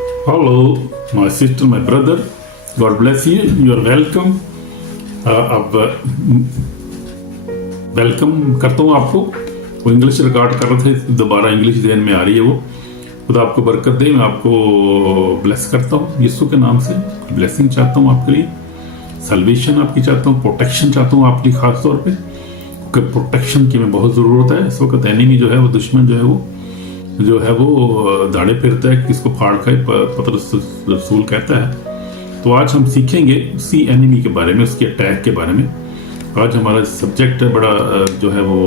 Hello, my sister, my brother. God bless you. You are welcome. अब welcome करता हूँ आपको। वो इंग्लिश रिकॉर्ड कर रहे थे, दोबारा इंग्लिश ध्यान में आ रही है। वो खुदा आपको बरकत दे। मैं आपको ब्लेस करता हूँ यीशु के नाम से। ब्लेसिंग चाहता हूँ आपके लिए, सल्वेशन आपकी चाहता हूँ, प्रोटेक्शन चाहता हूँ आपकी खास तौर पे, क्योंकि प्रोटेक्शन की में बहुत ज़रूरत है इस वक्त। एनिमी जो है वो, दुश्मन जो है वो दाड़े फिरता है, किसको फाड़ खाए, पतरस रसूल कहता है। तो आज हम सीखेंगे उसी एनिमी के बारे में, उसके अटैक के बारे में। आज हमारा सब्जेक्ट है बड़ा जो है वो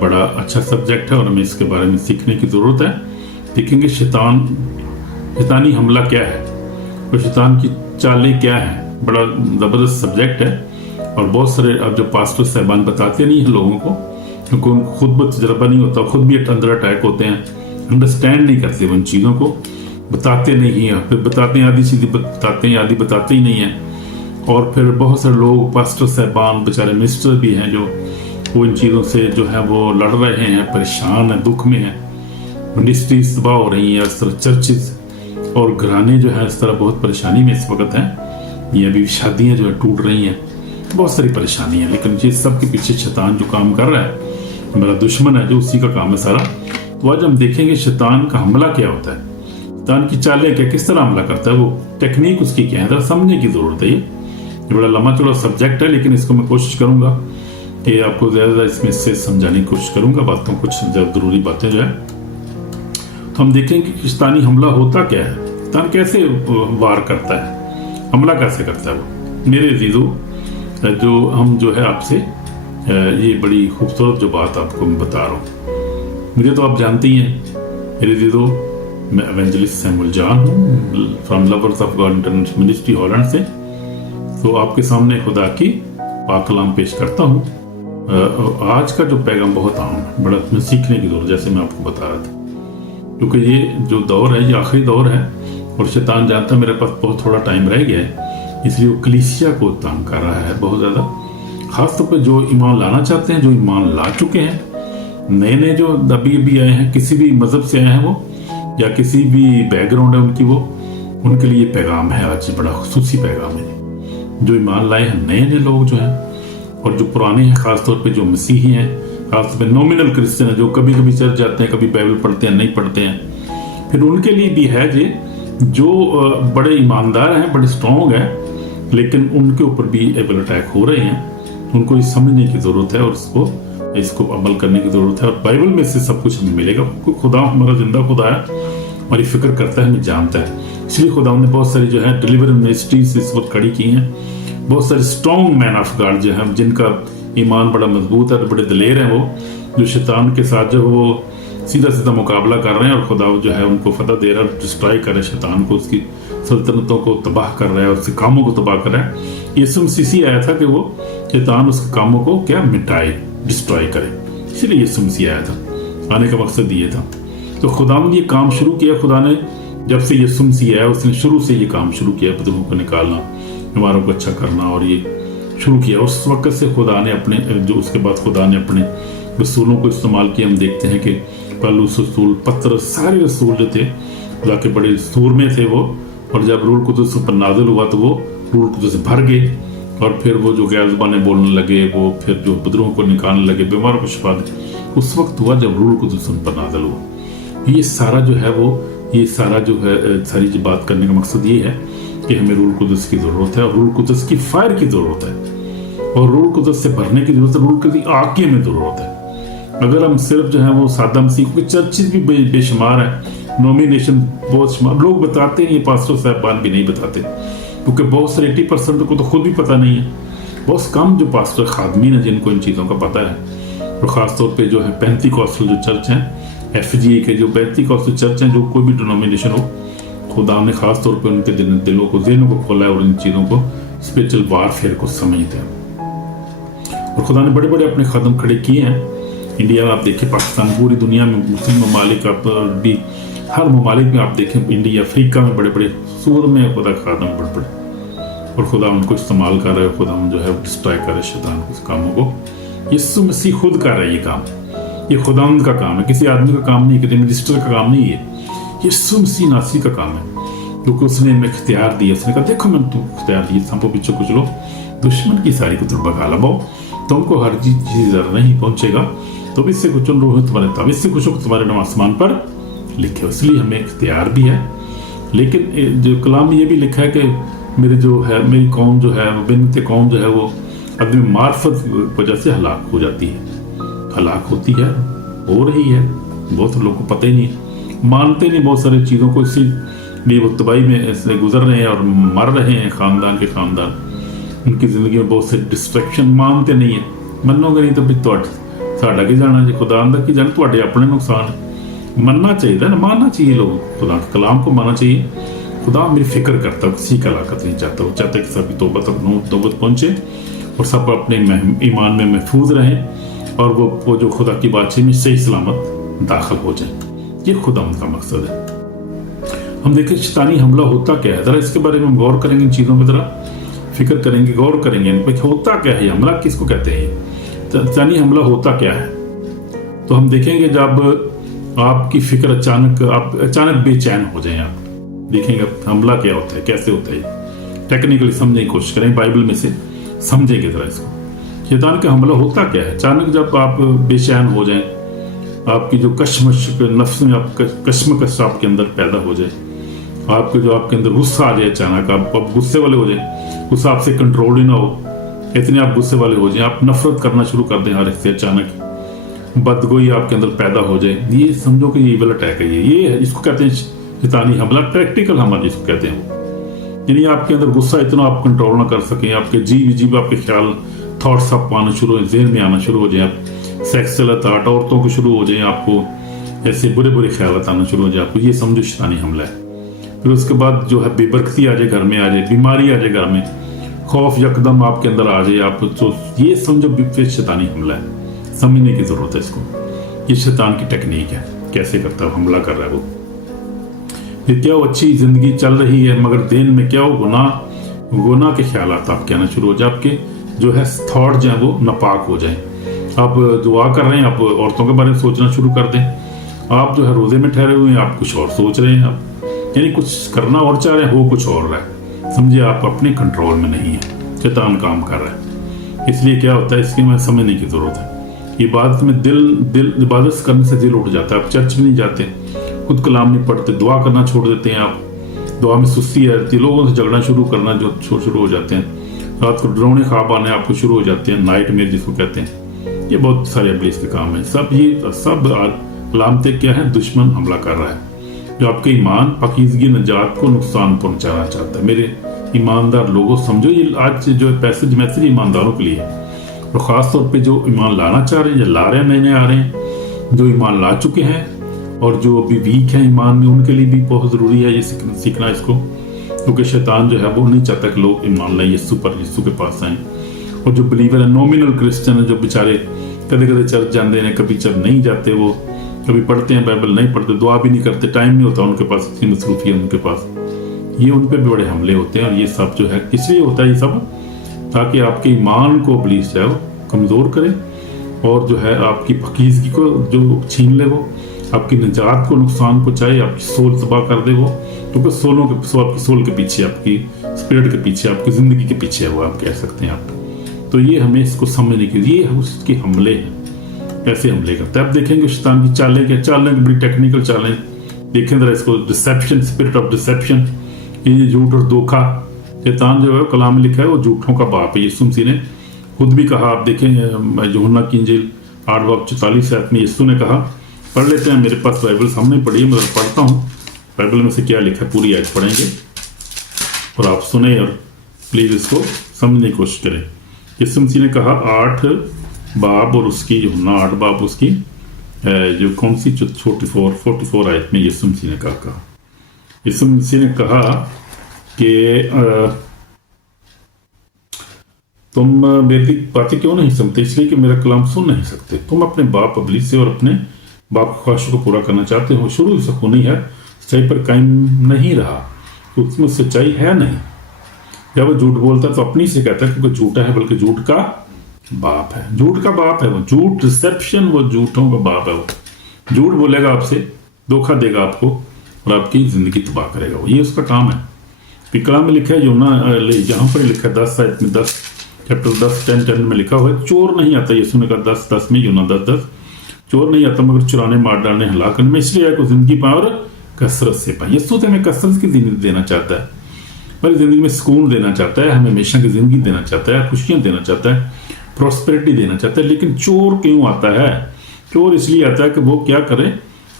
बड़ा अच्छा सब्जेक्ट है और हमें इसके बारे में सीखने की ज़रूरत है। देखेंगे शैतानी हमला क्या है और शैतान की चालें क्या है। बड़ा ज़बरदस्त सब्जेक्ट है और बहुत सारे अब जो पास्टर साहबान बताते नहीं हैं लोगों को, क्योंकि उनको खुद भी तजर्बा नहीं होता, खुद भी अंदर अटैक होते हैं, अंडरस्टैंड नहीं करते उन चीज़ों को, बताते नहीं हैं, फिर बताते हैं आधी सीधी बताते हैं, आधी बताते ही नहीं हैं। और फिर बहुत सारे लोग पास्टर साहबान बेचारे मिनिस्टर भी हैं जो वो इन चीज़ों से जो है वो लड़ रहे हैं, परेशान हैं, दुख में हैं। मिनिस्ट्रीज तबाह हो रही हैं, इस तरह चर्चेज और घराने जो है इस तरह बहुत परेशानी में इस वक्त हैं। ये अभी शादियाँ जो है टूट रही हैं, बहुत सारी परेशानी है। लेकिन ये सब के पीछे शैतान जो काम कर रहा है, मेरा दुश्मन है जो, उसी का काम है सारा। तो आज हम देखेंगे शैतान का हमला क्या होता है, शैतान की चालें क्या, किस तरह हमला करता है, वो टेक्निक उसकी क्या है, समझने की जरूरत है। ये बड़ा लंबा चौड़ा सब्जेक्ट है, लेकिन इसको मैं कोशिश करूंगा कि आपको ज्यादा इसमें से समझाने की कोशिश करूंगा बातों, कुछ जरूरी बातें जो है। तो हम देखेंगे कि शैतानी हमला होता क्या है, शैतान कैसे वार करता है, हमला कैसे करता है वो। मेरे अजीजों, जो हम जो है आपसे ये बड़ी खूबसूरत जो बात आपको मैं बता रहा हूँ, मुझे तो आप जानती हैं मेरे अजीजों, मैं एवेंजलिस्ट सैमुअल जॉन हूँ from lovers of God international ministry Holland से। तो आपके सामने खुदा की पाक कलाम पेश करता हूँ। आज का जो पैगाम बहुत अहम है, बड़ा में सीखने की जरूरत, जैसे मैं आपको बता रहा था, क्योंकि ये जो दौर है ये आखिरी दौर है और शैतान जानता है मेरे पास बहुत थोड़ा टाइम रह गया है, इसलिए वो कलीसिया को तंग कर रहा है बहुत ज़्यादा। खासतौर पर जो ईमान लाना चाहते हैं, जो ईमान ला चुके हैं, नए नए जो अभी आए हैं, किसी भी मजहब से आए हैं वो, या किसी भी बैकग्राउंड है उनकी, वो उनके लिए पैगाम है आज, बड़ा खुसूसी पैगाम है। जो ईमान लाए हैं नए नए लोग जो हैं, और जो पुराने हैं खासतौर पे जो मसीही हैं, खासतौर पे नॉमिनल क्रिश्चियन है, जो कभी कभी चर्च जाते हैं, कभी बाइबल पढ़ते हैं, नहीं पढ़ते हैं, फिर उनके लिए भी है ये जो बड़े ईमानदार हैं, बड़े स्ट्रॉन्ग हैं, लेकिन उनके ऊपर भी एबल अटैक हो रहे हैं। उनको ये समझने की जरूरत है और इसको अमल करने की जरूरत है। और बाइबल में से सब कुछ हमें मिलेगा। खुदा हमारा जिंदा खुदा है, हमारी फिक्र करता है, हमें जानता है। इसलिए खुदा ने बहुत सारी जो है डिलीवरी मिनिस्ट्रीज इस वक्त खड़ी की हैं। बहुत सारे स्ट्रॉन्ग मैन ऑफ गॉड जो है, जिनका ईमान बड़ा मजबूत है, बड़े दलेर हैं, वो जो शैतान के साथ जो वो सीधा सीधा मुकाबला कर रहे हैं और खुदा जो है उनको फतह दे रहा है, डिस्ट्रॉय कर रहा है शैतान को, उसकी सल्तनतों को तबाह कर रहा है और उसके कामों को तबाह कर रहा है। यीशु मसीह आया था कि वो शैतान उसके कामों को क्या मिटाए, डिस्ट्रॉय करे। इसलिए यीशु मसीह आया था, आने का मकसद ये था। तो खुदा ने ये काम शुरू किया। खुदा ने जब से यीशु मसीह आया, उसने शुरू से ये काम शुरू किया, बदबू को निकालना, बीमारों को अच्छा करना, और ये शुरू किया। उस वक्त से खुदा ने अपने जो उसके बाद खुदा ने अपने रसूलों को इस्तेमाल किया। हम देखते हैं कि पौलुस रसूल, पतरस, सारे रसूल जो थे खुदा के बड़े सूर में थे वो, और जब रूह कुदस पर नाज़िल हुआ तो वो रूह कुदस से भर गए, और फिर वो जो गैर ज़बानें बोलने लगे, वो फिर जो बदरूहों को निकालने लगे, बीमारों को शिफा दी, उस वक्त हुआ जब रूह कुदस उन पर नाज़िल हुआ। ये सारा जो है वो, ये सारा जो है, सारी जो बात करने का मकसद ये है कि हमें रूह कुदस की ज़रूरत है, और रूह कुदस की फायर की ज़रूरत है, और रूह कुदस से भरने की ज़रूरत है, रूह की आग की हमें ज़रूरत है। अगर हम सिर्फ जो है वो सादा मसीह, क्योंकि चर्चेज भी बेशुमार है, नॉमिनेशन बहुत शुमार, लोग बताते हैं, ये पास्टर साहबान भी नहीं बताते, क्योंकि बहुत सारे 80% को तो खुद भी पता नहीं है। बहुत कम जो पास्टर खादमीन है जिनको इन चीज़ों का पता है। और ख़ासतौर पे जो है पेंटिकॉस्टल जो चर्च हैं, FGA के जो पेंटिकॉस्टल चर्च हैं, जो कोई भी डिनोमिनेशन हो, खुदा ने ख़ास तौर पे उनके दिलों को, ज़हनों को खोला है और इन चीज़ों को, स्पिरिचुअल वारफेयर को समझते हैं। और खुदा ने बड़े बड़े अपने कदम खड़े किए हैं। इंडिया में आप देखें, पाकिस्तान, पूरी दुनिया में मुस्लिम ममालिक, आप भी हर ममालिक में आप देखें, इंडिया, अफ्रीका में बड़े बड़े सूर में खुदा का कदम बड़े बड़े, और खुदा उनको इस्तेमाल कर रहा है। खुदा जो है डिस्ट्रॉय कर रहा है शैतान के कामों को। यीशु मसीह खुद कर रहा है ये काम, ये खुदा का काम है, किसी आदमी का काम नहीं, किसी मिनिस्टर का काम नहीं है। यीशु मसीह नासरी का काम है, क्योंकि उसने हमें इख्तियार दिया। उसने कहा देखो मैंने तुम इख्तियार दिए, हमको पीछे कुछ लो, दुश्मन की सारी को तुम भगा लगाओ, तुमको हर चीज नहीं पहुंचेगा, तुम इससे कुछ रोह तुम्हारे तब इससे कुछ तुम्हारे नाम आसमान पर लिखे। इसलिए हमें इख्तियार भी है, लेकिन जो कलाम में ये भी लिखा है कि मेरी कौम जो है बिनते कौम जो है वो अपनी मार्फत वजह से हलाक हो जाती है, हलाक होती है, हो रही है। बहुत लोगों को पता ही नहीं, मानते नहीं बहुत सारी चीज़ों को, इसीलिए वो तबाही में ऐसे गुजर रहे हैं और मर रहे हैं खानदान के खानदान। उनकी ज़िंदगी में बहुत से डिस्ट्रैक्शन, मानते नहीं है। मनोगे नहीं तो भी साढ़ा की जाना जी, खुदा अंदर की जाना, थोड़े अपने नुकसान है। मनना चाहिए ना, मानना चाहिए, लोग खुदा के कलाम को मानना चाहिए। खुदा मेरी फिक्र करता, किसी का हलाकत नहीं चाहता, वो चाहता है कि सभी तौबत पहुँचे और सब अपने ईमान में महफूज रहें और वो जो खुदा की बातचीत में सही सलामत दाखिल हो जाए। ये खुदा उनका मकसद है। हम देखें शैतानी हमला होता क्या है, जरा इसके बारे में हम गौर करेंगे, इन चीज़ों पर जरा फिक्र करेंगे, गौर करेंगे इन पर होता क्या है, हमला किसको कहते हैं, शैतानी हमला होता क्या है। तो हम देखेंगे जब आपकी फिक्र आप अचानक बेचैन हो जाए, आप देखेंगे हमला क्या होता है, कैसे होता है, टेक्निकली समझने की कोशिश करें, बाइबल में से समझेंगे जरा इसको। शैतान का हमला होता क्या है, अचानक जब आप बेचैन हो जाएं, आपकी जो कश्मश नफ्स में आप कश्मकश आपके अंदर पैदा हो जाए, आपके अंदर गुस्सा आ जाए, अचानक आप गुस्से वाले हो जाए, गुस्सा आपसे कंट्रोल ही ना हो, इतने आप गुस्से वाले हो जाए, आप नफरत करना शुरू कर दें हर एक से, अचानक बदगोई आपके अंदर पैदा हो जाए, ये समझो कि ये इविल अटैक है। ये है, इसको कहते हैं शैतानी हमला, प्रैक्टिकल हमला जिसको कहते हैं। यानी आपके अंदर गुस्सा इतना आप कंट्रोल ना कर सकें, आपके जीव आपके ख्याल थॉट्स आप आना शुरू हो, जेहन में आना शुरू हो जाए, आप सेक्सुअल थॉट औरतों को शुरू हो जाए, आपको ऐसे बुरे ख्याल आना शुरू हो जाए, आपको ये समझो शैतानी हमला है। फिर उसके बाद जो है बेबरकती आ जाए, घर में आ जाए, बीमारी आ जाए, घर में खौफ यकदम आपके अंदर आ जाए, आप तो ये समझो फिर शैतानी हमला है। समझने की जरूरत है इसको, ये शैतान की टेक्निक है, कैसे करता है, हमला कर रहा है वो। फिर क्या वो अच्छी जिंदगी चल रही है, मगर दिन में क्या वो गुनाह के ख्याल आपके आना शुरू हो जाए, आपके जो है थॉट जो है वो नापाक हो जाए। आप दुआ कर रहे हैं, आप औरतों के बारे में सोचना शुरू कर दें, आप जो है रोजे में ठहरे हुए हैं, आप कुछ और सोच रहे हैं, आप यानी कुछ करना और चाह रहे हैं, हो कुछ और रहा है, समझिए आप अपने कंट्रोल में नहीं है, शैतान काम कर रहा है। इसलिए क्या होता है, इसकी हमें समझने की जरूरत है। इबादत में दिल इबादत करने से दिल उठ जाता है, आप चर्च में नहीं जाते, खुद कलाम नहीं पढ़ते, दुआ करना छोड़ देते हैं, आप दुआ में सुस्ती आ जाती है, लोगों से झगड़ना शुरू करना जो शुरू हो जाते हैं, रात को डरावने ख्वाब आने आपको शुरू हो जाते हैं, नाइट मेयर जिसको कहते हैं। ये बहुत सारे इब्लीस के काम है। सब अलामतें क्या है, दुश्मन हमला कर रहा है जो आपके ईमान पाकीज़गी निजात को नुकसान पहुंचाना चाहता है। मेरे ईमानदार लोगों समझो, ये आज जो मैसेज ईमानदारों के लिए है, और ख़ास तौर पे जो ईमान लाना चाह रहे हैं या ला रहे हैं, नए आ रहे हैं, जो ईमान ला चुके हैं और जो अभी वीक है ईमान में, उनके लिए भी बहुत ज़रूरी है ये सीखना इसको, क्योंकि शैतान जो है वो नहीं चाहता कि लोग ईमान लाएं, यीशु के पास आएँ। और जो बिलीवर है, नॉमिनल क्रिश्चियन है, जो बेचारे कदे चर्च जाते हैं, कभी चर्च नहीं जाते, वो कभी पढ़ते हैं बाइबल नहीं पढ़ते, दुआ भी नहीं करते, टाइम नहीं होता उनके पास, इतनी मसरूफियत उनके पास, ये उन पर भी बड़े हमले होते हैं। और ये सब जो है किस लिए होता है, ये सब ताकि आपके ईमान को इब्लीस जो है कमज़ोर करे और जो है आपकी पाकीज़गी को जो छीन ले, वो आपकी निजात को नुकसान पहुंचाए, आपकी सोल तबाह कर दे वो, क्योंकि आपकी सोल के पीछे, आपकी स्पिरिट के पीछे, आपकी ज़िंदगी के पीछे है वो, आप कह सकते हैं आप। तो ये हमें इसको समझने के लिए उसके हमले हैं, कैसे हमले करता है। अब देखेंगे शैतान की चालें क्या, चालें बड़ी टेक्निकल चालें, देखें जरा इसको, डिसेप्शन, स्पिरिट ऑफ डिसेप्शन, ये झूठ और धोखा। शैतान जो है कलाम में लिखा है वो झूठों का बाप है, यीशु मसीह ने खुद भी कहा। आप देखें यूहन्ना की इंजील 8:44 आयत में यीशु ने कहा, पढ़ लेते हैं, मेरे पास बाइबल सामने पढ़ी है, मैं पढ़ता हूँ बाइबल में से क्या लिखा है, पूरी आयत पढ़ेंगे और आप सुने और प्लीज इसको समझने की कोशिश करें। यीशु मसीह ने कहा 8 बाब और उसकी यूहन्ना 8 बाब उसकी जो कौन सी 44 आयत में यीशु मसीह ने कहा, यीशु मसीह ने कहा कि तुम मेरी बातें क्यों नहीं सुनते, इसलिए कि मेरा कलाम सुन नहीं सकते। तुम अपने बाप इब्लीस से और अपने बाप की ख्वाहिश को पूरा करना चाहते हो। शुरू से खूनी है, सच्चाई पर कायम नहीं रहा, उसमें सच्चाई है नहीं। जब वो झूठ बोलता है तो अपनी से कहता है क्योंकि झूठा है, बल्कि झूठ का बाप है, झूठ का बाप है वो, झूठ डिसेप्शन, वो झूठों का बाप है वो। झूठ बोलेगा आपसे, धोखा देगा आपको اور آپ کی زندگی تباہ کرے گا. یہ اس کا کام ہے. کلام میں لکھا ہے یہاں پر لکھا ہے 10 آیت میں 10 چیپٹر 10:10 میں لکھا ہوا ہے چور نہیں آتا. یسوع نے کہا 10:10 میں یونا 10:10 چور نہیں آتا مگر چرانے مار ڈالنے ہلاک کرنے میں اس لیے کو زندگی پائے اور کثرت سے پائے. یسوع ہمیں کثرت کی زندگی دینا چاہتا ہے, ہماری زندگی میں سکون دینا چاہتا ہے, ہمیں ہمیشہ کی زندگی دینا چاہتا ہے, خوشیاں دینا چاہتا ہے, پراسپیرٹی دینا چاہتا ہے. لیکن چور کیوں آتا ہے؟ چور اس لیے آتا ہے کہ وہ کیا کرے,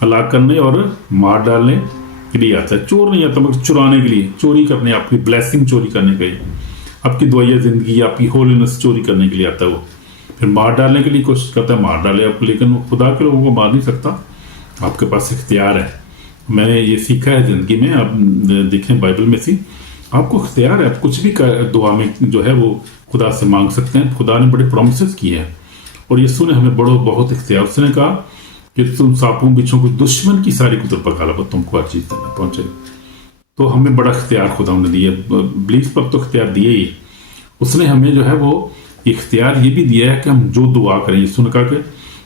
ہلاک کرنے اور مار ڈالنے کے لیے آتا ہے. چور نہیں آتا مگر چرانے کے لیے, چوری کرنے, آپ کی بلیسنگ چوری کرنے کے لیے, آپ کی دعائیں زندگی, آپ کی ہولینس چوری کرنے کے لیے آتا ہے. وہ پھر مار ڈالنے کے لیے کوشش کرتا ہے, مار ڈالے آپ کو, لیکن وہ خدا کے لوگوں کو مار نہیں سکتا. آپ کے پاس اختیار ہے. میں نے یہ سیکھا ہے زندگی میں. آپ دیکھیں بائبل میں سے آپ کو اختیار ہے, آپ کچھ بھی دعا میں جو ہے وہ خدا سے مانگ سکتے ہیں. خدا نے بڑے پرومسز کیے ہیں اور یسوع نے ہمیں بہت اختیار. اس نے کہا کہ تم سانپوں بچھوں کو دشمن کی ساری قدرت پر غالب, تم کو ہر چیز تک پہنچے. تو ہمیں بڑا اختیار خدا نے دیا. ابلیس پر تو اختیار دیے ہی, اس نے ہمیں جو ہے وہ اختیار یہ بھی دیا ہے کہ ہم جو دعا کریں. یسوع نے کہا کہ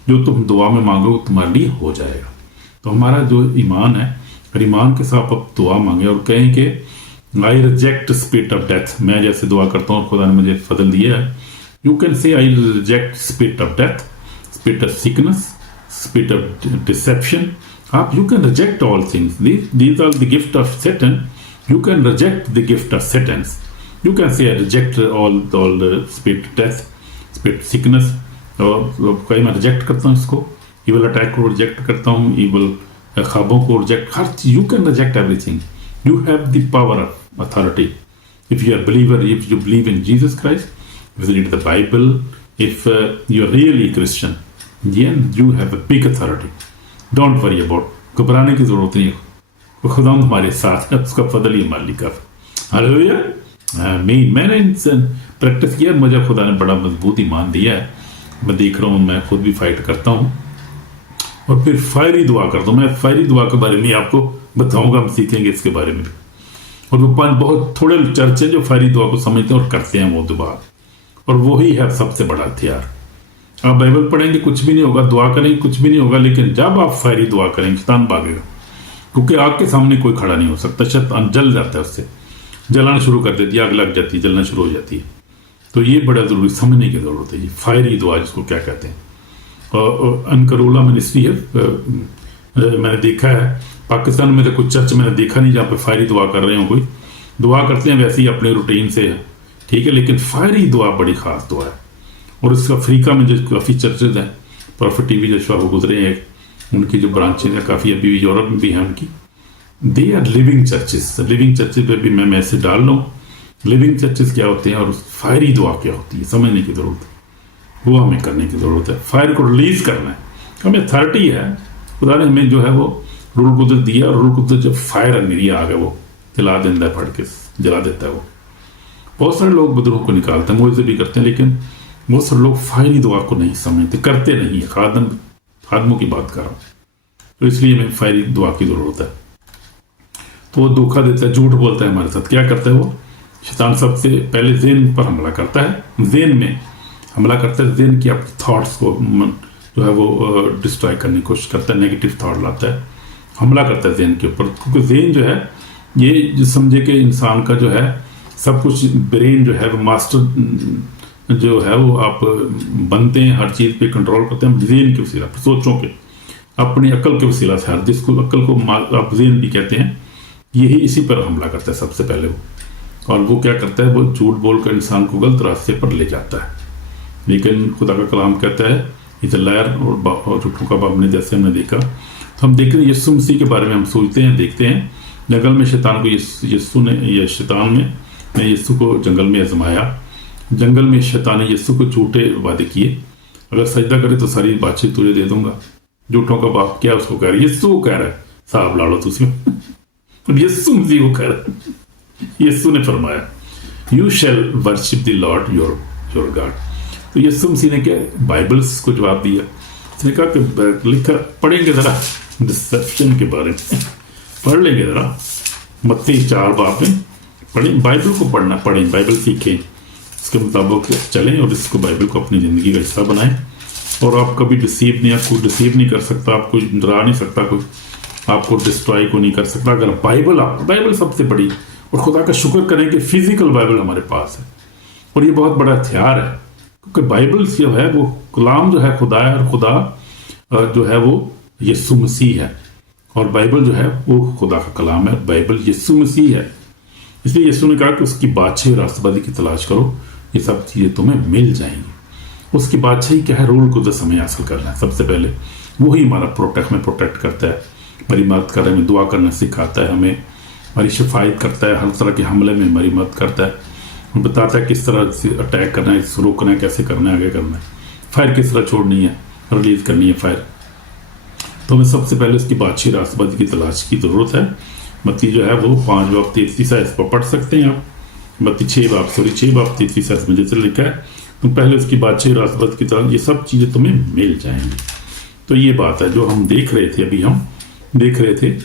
جو تم دعا میں مانگو تمہارے لیے ہو جائے گا. تو ہمارا جو ایمان ہے, اور ایمان کے ساتھ آپ دعا مانگیں اور کہیں کہ I reject the spirit of death. میں جیسے دعا کرتا ہوں خدا نے مجھے فضل دیا ہے. You can say I reject spirit of death, spirit of sickness, spirit of deception. You can reject all things. These are the gift of Satan. You can reject the gift of Satan. You can say I reject all the spirit of death, spirit of sickness. کہیں میں reject کرتا ہوں اس کو, evil attack کو reject کرتا ہوں, evil خوابوں کو ریجیکٹ, ہر چیز. You can reject every thing. You have the power of authority. If you are a believer, if you believe in Jesus Christ, if you read the Bible, if you are really a Christian, then you have a big authority. Don't worry about. گھبرانے کی ضرورت نہیں ہے. خدا تمہارے ساتھ ہے, اس کا فضل ہی ہمارے لیے کافی. ہاللیلویا, آمین. میں نے پریکٹس کیا, مجھے خدا نے بڑا مضبوط ایمان دیا ہے. میں دیکھ رہا ہوں, میں خود بھی فائٹ کرتا ہوں اور پھر فائری دعا کرتا ہوں. میں فائری دعا کے بارے میں آپ کو بتاؤں گا, ہم سیکھیں گے اس کے بارے میں. اور وہ بہت تھوڑے چرچ ہیں جو فائری دعا کو سمجھتے ہیں اور کرتے ہیں وہ دعا, اور وہی ہے سب سے بڑا ہتھیار. آپ بائبل پڑھیں گے کچھ بھی نہیں ہوگا, دعا کریں گے کچھ بھی نہیں ہوگا, لیکن جب آپ فائری دعا کریں گے شیطان بھاگے گا, کیونکہ آگ کے سامنے کوئی کھڑا نہیں ہو سکتا. شیطان جل جاتا ہے, اس سے جلانا شروع کر دیتی ہے, آگ لگ جاتی ہے, جلنا شروع ہو جاتی ہے. تو یہ بڑا ضروری سمجھنے کی ضرورت ہے. یہ فائری دعا جس کو کیا کہتے ہیں. انکرولا منسٹری ہے, میں نے دیکھا ہے پاکستان میں تو کچھ چرچ میں نے دیکھا نہیں جہاں پہ فائری دعا کر رہے ہوں. کوئی دعا کرتے ہیں ویسے ہی اپنے روٹین سے, ٹھیک ہے, لیکن فائری دعا بڑی خاص دعا ہے. اور اس کا افریقہ میں جو کافی چرچز ہیں, پروفٹ ٹی وی جو شاہ گزرے ہیں, ان کی جو برانچز ہیں کافی, ابھی بھی یورپ میں بھی ہیں ان کی. They are living churches. Living churches پہ بھی میں میسج ڈال لوں. لیونگ چرچز کیا ہوتے ہیں اور فائری دعا کیا ہوتی ہے, سمجھنے کی ضرورت ہے. وہ ہمیں کرنے کی ضرورت ہے. فائر کو ریلیز کرنا ہے. ہمیں اتھارٹی ہے, خدا نے ہمیں جو ہے وہ رول قدرت دیا, اور رول قدرت جب فائر ہے میری آگ ہے, وہ جلا دیتا ہے, پھڑ کے جلا دیتا ہے. وہ بہت سارے لوگ بدروں کو نکالتے ہیں, موعظے بھی کرتے ہیں, لیکن بہت سارے لوگ فائری دعا کو نہیں سمجھتے, کرتے نہیں. خادموں کی بات کر رہا ہوں. تو اس لیے ہمیں فائری دعا کی ضرورت ہے. تو وہ دھوکہ دیتا ہے, جھوٹ بولتا ہے ہمارے ساتھ. کیا کرتا ہے وہ شیطان؟ سب سے پہلے ذہن پر حملہ کرتا ہے. ذہن میں حملہ کرتا ہے, ذہن کی اپنے تھاٹس کو جو ہے وہ ڈسٹرائے کرنے کی کوشش کرتا ہے, نیگیٹو تھاٹ لاتا ہے, حملہ کرتا ہے ذہن کے اوپر. کیونکہ ذہن جو ہے یہ سمجھے کہ انسان کا جو ہے سب کچھ, برین جو ہے وہ ماسٹر جو ہے وہ آپ بنتے ہیں, ہر چیز پہ کنٹرول کرتے ہیں ذہن کے وسیلہ, سوچوں کے, اپنی عقل کے وسیلہ سے. جس کو عقل کو آپ ذہن بھی کہتے ہیں, یہی اسی پر حملہ کرتا ہے سب سے پہلے وہ. اور وہ کیا کرتا ہے, وہ جھوٹ بول کر انسان کو غلط راستے پر لے جاتا ہے. لیکن خدا کا کلام کہتا ہے یہ لائر اور جھوٹوں کا باپ نے, جیسے ہم نے دیکھا. تو ہم دیکھ رہے ہیں یسوع مسیح کے بارے میں ہم سوچتے ہیں, دیکھتے ہیں. جنگل میں شیطان کو شیطان نے یسوع کو جنگل میں آزمایا. جنگل میں شیطان نے یسوع کو جھوٹے وعدے کیے, اگر سجدہ کرے تو ساری بات چیت تجھے دے دوں گا. جھوٹوں کا باپ کیا اس کو کہہ رہا ہے, یسوع کو کہہ رہا ہے صاحب لاڑو تو اس میں. یسوع مسیح کو کہہ رہا ہے. یسوع نے فرمایا you shall worship the lord your God. تو یسوع مسیح نے کیا بائبلس کو جواب دیا. اس نے کہا کہ لکھا پڑھیں گے ذرا ڈسپشن کے بارے میں, پڑھ لیں گے ذرا متی 4 باب میں. پڑھیں, بائبل کو پڑھیں, بائبل سیکھیں, اس کے مطابق چلیں اور اس کو بائبل کو اپنی زندگی کا حصہ بنائیں. اور آپ کبھی ڈسیو نہیں, آپ کو ڈسیو نہیں کر سکتا, آپ کو ڈرا نہیں سکتا کوئی. آپ کو ڈسٹرائے کو نہیں کر سکتا اگر بائبل سب سے بڑی، اور خدا کا شکر کریں کہ فزیکل بائبل ہمارے پاس ہے، اور یہ بہت بڑا ہتھیار ہے، کیونکہ بائبل جو ہے وہ کلام جو ہے خدا ہے، اور خدا جو ہے وہ یسوع مسیح ہے، اور بائبل جو ہے وہ خدا کا کلام ہے، بائبل یسوع مسیح ہے۔ اس لیے یسوع نے کہا کہ اس کی بادشاہی اور راستہ بازی کی تلاش کرو، یہ سب چیزیں تمہیں مل جائیں گی۔ اس کی بادشاہی کیا ہے؟ رول قدس ہمیں حاصل کرنا ہے سب سے پہلے، وہی ہمارا پروٹیکٹ کرتا ہے، ہماری مدد کر رہا ہے، ہمیں دعا کرنا سکھاتا ہے، ہمیں ہماری شفایت کرتا ہے، ہر طرح کے حملے میں ہماری مدد کرتا ہے، ہمیں بتاتا ہے کس طرح سے اٹیک کرنا ہے، روکنا ہے، کیسے کرنا ہے، آگے کرنا ہے، فائر کس طرح چھوڑنی ہے، ریلیز کرنی ہے فائر۔ تو ہمیں سب سے پہلے اس کی بادشاہی راستہ بازی کی تلاش کی ضرورت ہے۔ متی جو ہے وہ 5 باب 33 آیت پر پڑھ سکتے ہیں آپ، متی 6 باب 33 آیت میں جیسے لکھا ہے، تم پہلے اس کی بادشاہی راستہ بازی کی تلاش، یہ سب چیزیں تمہیں مل جائیں گی۔ تو یہ بات ہے جو ہم دیکھ رہے تھے، ابھی ہم دیکھ رہے تھے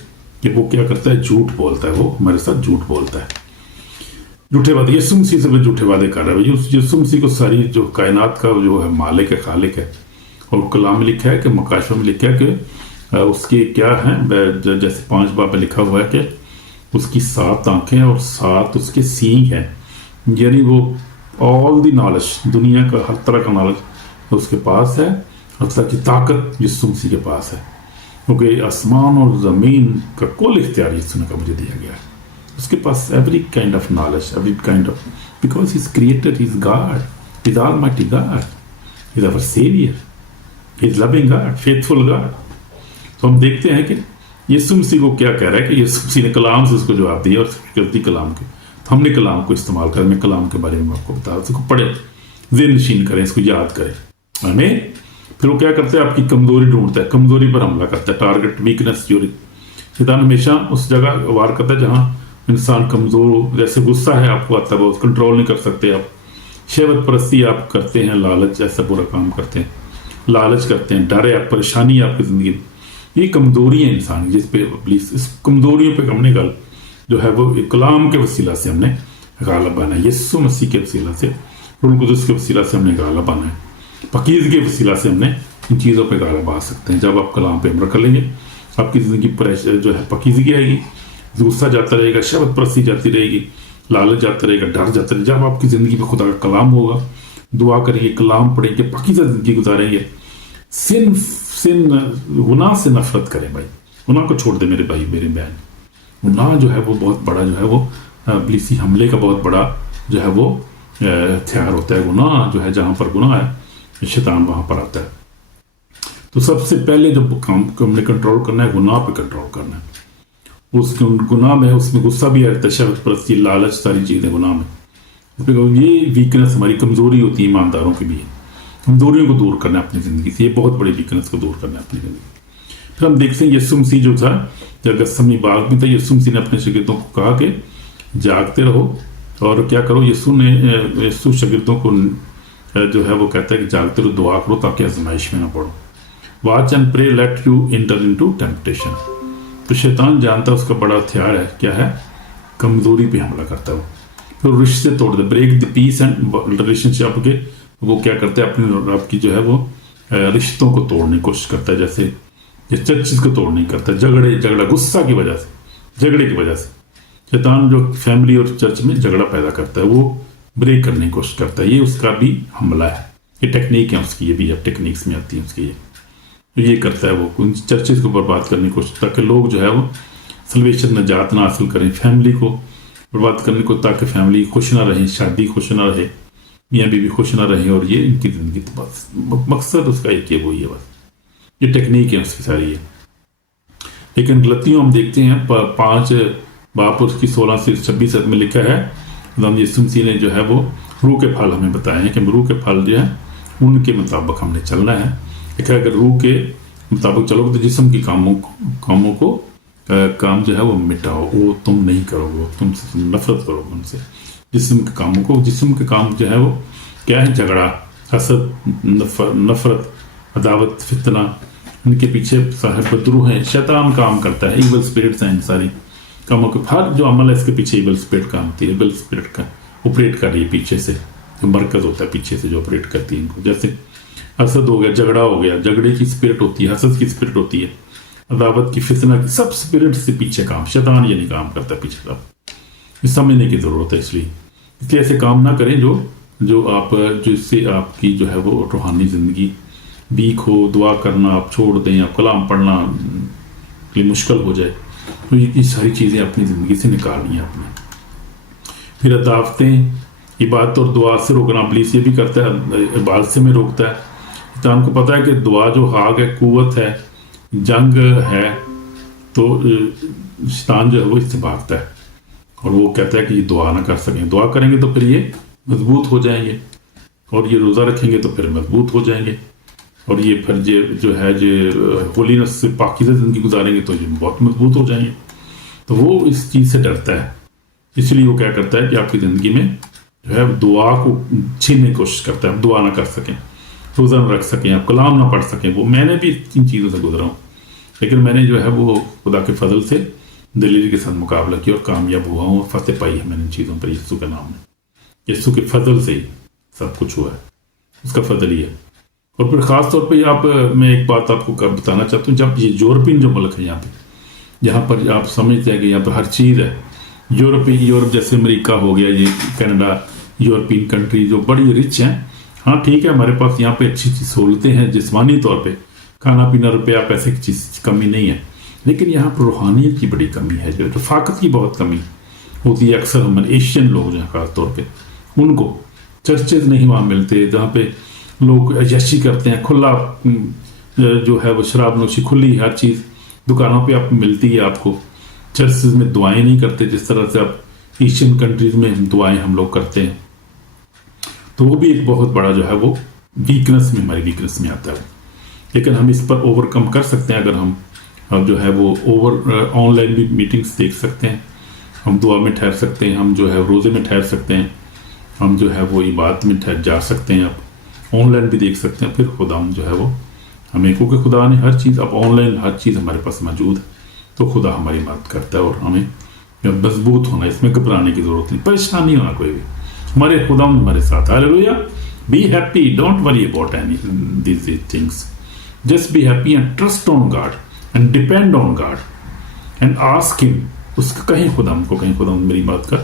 کہ وہ کیا کرتا ہے، جھوٹ بولتا ہے، وہ ہمارے ساتھ جھوٹ بولتا ہے، جھوٹے وعدے، یسوع مسیح سے بھی جھوٹے وعدے کر رہا ہے۔ یسوع مسیح کو ساری جو کائنات کا جو ہے مالک ہے، خالق ہے، اور کلام میں لکھا ہے کہ مکاشفہ میں لکھا ہے کہ اس کی کیا ہے، جیسے 5 باب میں لکھا ہوا ہے کہ اس کی 7 آنکھیں اور 7 اس کے سینگ ہیں، یعنی وہ آل دی نالج، دنیا کا ہر طرح کا نالج اس کے پاس ہے، ہر طرح کی طاقت یسوع مسیح کے پاس ہے، کیونکہ آسمان اور زمین کا کل اختیار یسوع کا مجھے دیا گیا ہے۔ اس کے پاس every kind of knowledge, every kind of, because he is creator, he is God, he is almighty God, he is our saviour, he is living God, faithful God. تو ہم دیکھتے ہیں کہ یسوع مسیح کو کیا کہہ رہا ہے کہ یسوع مسیح نے کلام سے اس کو جواب دیا، اور غلطی کلام کے، تو ہم نے کلام کو استعمال کریں، میں کلام کے بارے میں آپ کو بتا، اس کو پڑھیں، ذہن نشین کریں، اس کو یاد کریں، ہمیں پھر وہ کیا کرتا ہے، آپ کی کمزوری ڈھونڈتا ہے، کمزوری پر حملہ کرتا ہے، ٹارگٹ ویکنس، جو شیطان ہمیشہ اس جگہ وار کرتا ہے جہاں انسان کمزور ہو، جیسے غصہ ہے آپ کو آتا ہے، بہت کنٹرول نہیں کر سکتے آپ، شہوت پرستی آپ کرتے ہیں، لالچ ایسا برا کام کرتے ہیں، لالچ کرتے ہیں، ڈر ہے، پریشانی ہے آپ کی زندگی میں، یہ کمزوری ہے انسان، جس پہ اس کمزوریوں پہ ہم نے جو ہے وہ کلام کے وسیلہ سے ہم نے غالب بنا ہے، یسوع مسیح کے وسیلہ سے، روح القدس کے وسیلہ سے ہم نے غالب بنا ہے، پاکیزگی کے وسیلہ سے ہم نے ان چیزوں پہ غالب آ سکتے ہیں۔ جب آپ کلام پہ عمل کر لیں گے، آپ کی زندگی پر جو ہے پاکیزگی آئے گی، غصہ جاتا رہے گا، شہوت پرستی جاتی رہے گی، لالچ جاتا رہے گا، ڈر جاتا رہے گا۔ جب آپ کی زندگی میں خدا کا کلام ہوگا، دعا کریں گے، کلام پڑھیں گے، پاکیزہ زندگی گزاریں گے، گناہ سے نفرت کریں بھائی، گناہ کو چھوڑ دیں میرے بھائی میرے بہن۔ گناہ جو ہے وہ بہت بڑا جو ہے وہ ابلیسی حملے کا بہت بڑا جو ہے وہ ہتھیار ہوتا ہے۔ گناہ جو ہے، جہاں پر گناہ ہے شیطان وہاں پر آتا ہے۔ تو سب سے پہلے جو کام ہم نے کنٹرول کرنا ہے، گناہ پہ کنٹرول کرنا ہے۔ اس گناہ میں اس میں غصہ بھی آتا ہے، شہوت پرستی، لالچ، ساری چیزیں گناہ میں۔ یہ ویکنس ہماری کمزوری ہوتی ہے، ایمانداروں کی بھی ہے، کمزوریوں کو دور کرنا ہے اپنی زندگی سے، یہ بہت بڑی ویکنس کو دور کرنا ہے اپنی زندگی۔ پھر ہم دیکھتے ہیں یسوع مسیح جو تھا، جب گتسمنی باغ میں تھا، یسوع مسیح نے اپنے شاگردوں کو کہا کہ جاگتے رہو اور کیا کرو۔ یسوع شاگردوں کو جو ہے وہ کہتا ہے کہ جاگتے رہو، دعا کرو تاکہ آزمائش میں نہ پڑو۔ Watch and pray lest you enter into temptation. تو شیطان جانتا ہے اس کا بڑا ہتھیار ہے، کیا ہے؟ کمزوری پہ حملہ کرتا ہے۔ پھر رشتے توڑ دے، break the peace and relationship کے، وہ کیا کرتا ہے؟ اپنے آپ کی جو ہے وہ رشتوں کو توڑنے کی کوشش کرتا ہے، جیسے یہ چرچز کو توڑنے کی کرتا ہے، جھگڑا غصہ کی وجہ سے، جھگڑے کی وجہ سے شیطان جو فیملی اور چرچ میں جھگڑا پیدا کرتا ہے، وہ بریک کرنے کی کوشش کرتا ہے۔ یہ اس کا بھی حملہ ہے، یہ ٹیکنیک ہے اس کی، یہ بھی اب ٹیکنیکس میں آتی ہے اس کی۔ یہ کرتا ہے وہ ان چرچز کو برباد کرنے کی کوشش، تاکہ لوگ جو ہے وہ سلویشن نجات نہ حاصل کریں، فیملی کو برباد کرنے کو، تاکہ فیملی خوش نہ رہے، شادی خوش نہ رہے، میاں بیوی خوش نہ رہے، اور یہ ان کی زندگی تو بس مقصد اس کا ایک ہے، وہی ہے بس، یہ ٹیکنیک ہے اس کی ساری ہے۔ لیکن غلطیوں ہم دیکھتے ہیں 5 باب اس کی 16 سے 26 میں لکھا ہے، یسوع مسیح نے جو ہے وہ روح کے پھل ہمیں بتائے ہیں کہ روح کے پھل جو ہے ان کے مطابق ہم نے چلنا ہے۔ کہ اگر روح کے مطابق چلو گے تو جسم کی کاموں کو کام جو ہے وہ مٹاؤ، وہ تم نہیں کرو گے، تم سے نفرت کرو گے ان سے، جسم کے کاموں کو۔ جسم کے کام جو ہے وہ کیا ہے؟ جھگڑا، حسد، نفرت، عداوت، فتنہ، ان کے پیچھے صاحب بدروح ہیں، شیطان کام کرتا ہے، ایول اسپرٹس ہیں، ان ساری کاموں کے ہر جو عمل ہے اس کے پیچھے ایول اسپرٹ کام ہوتی ہے، ایول اسپرٹ کا آپریٹ کر رہی ہے پیچھے سے، جو مرکز ہوتا ہے پیچھے سے جو آپریٹ کرتی ہے ان کو۔ جیسے حسد ہو گیا، جھگڑا ہو گیا، جھگڑے کی اسپرٹ ہوتی ہے، حسد کی اسپرٹ ہوتی ہے، अदावत की, फितना की, सब स्पिरिट से पीछे काम, शैतान ये नहीं काम करता पीछे का। ये समझने की ज़रूरत है। इसलिए ऐसे काम ना करें जिससे आपकी जो है वो रूहानी ज़िंदगी वीक हो। दुआ करना आप छोड़ दें, आप कलाम पढ़ना ये मुश्किल हो जाए, तो ये सारी चीज़ें अपनी ज़िंदगी से निकालनी है आपने। फिर अदावतें, इबादत और दुआ से रोकना, इब्लीस ये भी करता है, इबादत से में रोकता है। शैतान को पता है कि दुआ जो हाग है, कुव्वत है, जंग है, तो शैतान जो है वो इससे भागता है और वो कहता है कि ये दुआ ना कर सकें। दुआ करेंगे तो फिर ये मजबूत हो जाएंगे, और ये रोज़ा रखेंगे तो फिर मजबूत हो जाएंगे, और ये फिर जो है जो होलीनेस से पाकीज़ा ज़िंदगी गुजारेंगे तो ये बहुत मजबूत हो जाएंगे। तो वो इस चीज़ से डरता है, इसलिए वो क्या करता है कि आपकी ज़िंदगी में जो है दुआ को छीनने की कोशिश करता है, दुआ ना कर सकें, रोज़ा ना रख सकें, आप कलाम ना पढ़ सकें। वो मैंने भी इन चीज़ों से गुजरा हूँ, लेकिन मैंने जो है वो खुदा के फजल से दलील के साथ मुकाबला किया और कामयाब हुआ हूँ और फतेह पाई है मैंने इन चीज़ों पर यीशु के नाम में। यीशु के फजल से ही सब कुछ हुआ है, उसका फजल ही है। और फिर ख़ास तौर पे मैं एक बात आपको बताना चाहता हूँ, जब ये यूरोपियन जो मुल्क है यहाँ पर आप समझते हैं कि यहाँ पर हर चीज़ है। यूरोप जैसे अमेरिका हो गया, ये कनाडा, यूरोपियन कंट्री जो बड़ी रिच हैं, हाँ ठीक है, हमारे पास यहाँ पे अच्छी सहूलतें हैं जिस्मानी तौर पे, खाना पीना, रुपया पैसे की चीज़ कमी नहीं है, लेकिन यहाँ पर रूहानियत की बड़ी कमी है, जो रफाकत की बहुत कमी होती है। अक्सर हमारे एशियन लोग जो हैं खास तौर पे, उनको चर्चेज नहीं वहाँ मिलते जहाँ पे लोग यशी करते हैं, खुला जो है वो शराब नोशी खुली, हर चीज़ दुकानों पे आप मिलती है आपको। चर्चेज में दुआएं नहीं करते जिस तरह से आप एशियन कंट्रीज में दुआएं हम लोग करते हैं। तो वो भी एक बहुत बड़ा जो है वो हमारी वीकनेस में आता है, लेकिन हम इस पर ओवरकम कर सकते हैं अगर हम जो है वो ऑनलाइन भी मीटिंग्स देख सकते हैं, हम दुआ में ठहर सकते हैं, हम जो है रोज़े में ठहर सकते हैं, हम जो है वो इबादत में ठहर जा सकते हैं, आप ऑनलाइन भी देख सकते हैं। फिर खुदा जो है वो हमें, क्योंकि खुदा ने हर चीज़, अब ऑनलाइन हर चीज़ हमारे पास मौजूद है, तो खुदा हमारी मदद करता है और हमें मजबूत होना, इसमें घबराने की ज़रूरत नहीं, परेशान नहीं होना कोई भी, हमारे खुदा हमारे साथ। Hallelujah. Be happy, don't worry about any these things, just be happy and trust on God and depend on God and ask him. उसका कहीं खुदा मेरी बात कर,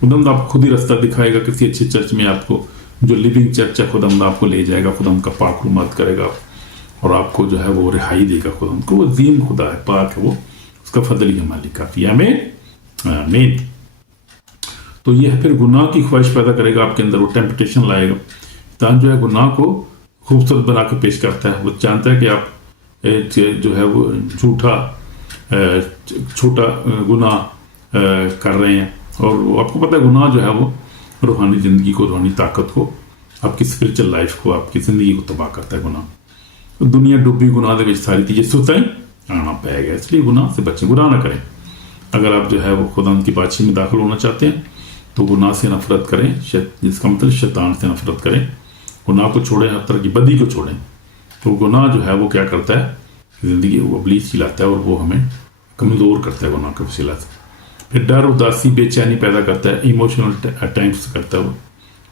खुदा आपको खुद ही रास्ता दिखाएगा, किसी अच्छे चर्च में आपको, जो लिविंग चर्च है, खुदा आपको ले जाएगा, खुदा का पाक मदद करेगा और आपको जो है वो रिहाई देगा। खुदा को वो अजीम खुदा है, पाक है वो, उसका फजल ही हमारे लिए काफ़ी है। आमीन। तो ये फिर गुनाह की ख्वाहिश पैदा करेगा आपके अंदर, वो टेम्पटेशन लाएगा। तान जो है गुनाह को खूबसूरत बना के पेश करता है, वो जानता है कि आप जो है वो छोटा गुनाह कर रहे हैं, और आपको पता है गुनाह जो है वो रूहानी ज़िंदगी को, रूहानी ताकत को, आपकी स्पिरिचुअल लाइफ को, आपकी ज़िंदगी को तबाह करता है गुनाह। तो दुनिया डूबी गुनाह दे विच सारी चीज़ें सुताई आना पाएगा, इसलिए गुनाह से बचें, गुनाह ना करें। अगर आप जो है वो खुदा की बादशाही में दाखिल होना चाहते हैं तो गुनाह से नफरत करें, जिसका मतलब शैतान से नफरत करें, गुनाह को छोड़ें, हर तरह की बदी को छोड़ें। तो गुनाह जो है वो क्या करता है, ज़िंदगी वो इब्लीस चिल्लाता है और वो हमें कमज़ोर करता है गुनाह के वसीला से। फिर डर, उदासी, बेचैनी पैदा करता है, इमोशनल अटैक्स करता है, वो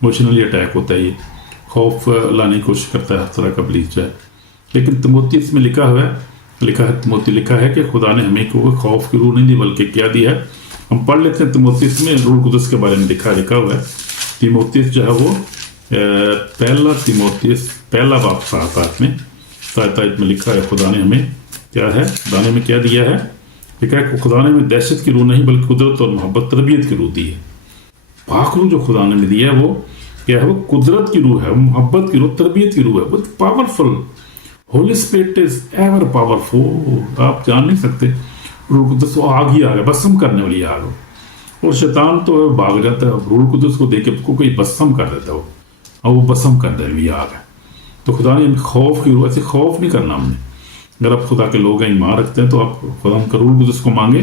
इमोशनली अटैक होता है, ये खौफ लाने की कोशिश करता है हर तरह का इब्लीस जो है। लेकिन तिमोथी में लिखा है कि खुदा ने हमें को खौफ की रूह नहीं दी बल्कि क्या दिया है। हम पढ़ लेते हैं तिमोथी में, रूह कुदस के बारे में लिखा हुआ है। तिमोथी जो है वो पहला तिमोथी पहला बाब 7 में लिखा है, खुदा ने हमें क्या है, खुदा ने क्या दिया है, लिखा है खुदा ने हमें दहशत की रूह नहीं बल्कि कुदरत और मोहब्बत, तरबियत की रूह दी है। पाक रूह जो खुदा ने दिया है वो क्या है, वो कुदरत की रूह है, मोहब्बत की रूह, तरबियत की रूह है, वो powerful. Holi spirit is ever powerful, आप जान नहीं सकते। रूह कुदस वो आग ही आ गया, भस्म करने वाली आग हो, और शैतान तो भाग जाता है, रूह कुदस को देख के उसको कोई भस्म कर देता है, और वो भस्म कर देने वाली आग है। तो खुदा ने खौफ की रूह, ऐसे खौफ नहीं करना हमने। अगर आप खुदा के लोग हैं, ईमान रखते हैं, तो आप खुदा का रूह कुदस को मांगे